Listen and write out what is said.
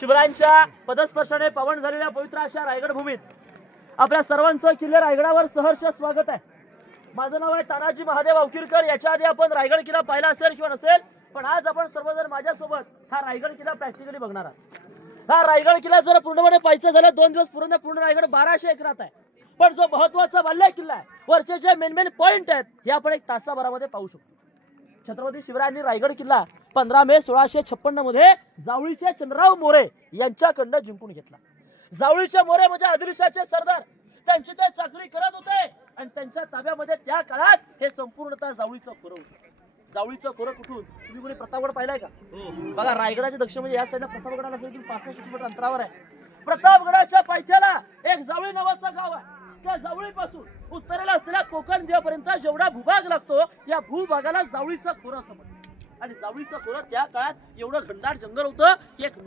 शिवरायांच्या पदस्पर्शाने पावन झालेल्या पवित्र अशा रायगड भूमीत आपल्या सर्वांचं किल्ले रायगडावर सहर्ष स्वागत आहे। माझं नाव आहे तानाजी महादेव अवकिरकर। याच्या आधी आपण रायगड किल्ला पाहिला असेल किंवा नसेल, पण आज आपण सर्वजण माझ्यासोबत हा रायगड किल्ला प्रॅक्टिकली बघणार आहात। हा रायगड किल्ला जर पूर्णपणे पाहायचं झालं 2 दिवस पूर्ण रायगड 1200 एकरात आहे, पण जो महत्वाचा बाल्य किल्ला आहे, वरचे जे मेन पॉइंट आहेत, हे आपण 1 तासाभरामध्ये पाहू शकतो। छत्रपती शिवरायांनी रायगड किल्ला 15 मे 1656 मध्ये जावळीचे चंद्रराव मोरे यांच्याकडनं जिंकून घेतला। जावळीचे मोरे म्हणजे आदिलशाहचे सरदार, त्यांची ते चाकरी करत होते आणि त्यांच्या ताब्यामध्ये त्या काळात हे संपूर्णतः जावळीचं खोरं होतं। जावळीचं खोरं कुठून? तुम्ही कोणी प्रतापगड पाहिलाय का? बघा, रायगडाच्या दक्षिण म्हणजे या साईडला प्रतापगड असेल की 65 किलोमीटर अंतरावर आहे। प्रतापगडाच्या पायथ्याला एक जावळी नावाचं गाव आहे। त्या जावळीपासून उत्तरेला असलेल्या कोकण देवापर्यंत जेवढा भूभाग लागतो, या भूभागाला जावळीचं खोरं असं म्हणतात। आणि जावळीचं खोरं त्या काळात एवढं घनदाट जंगल होतं की एक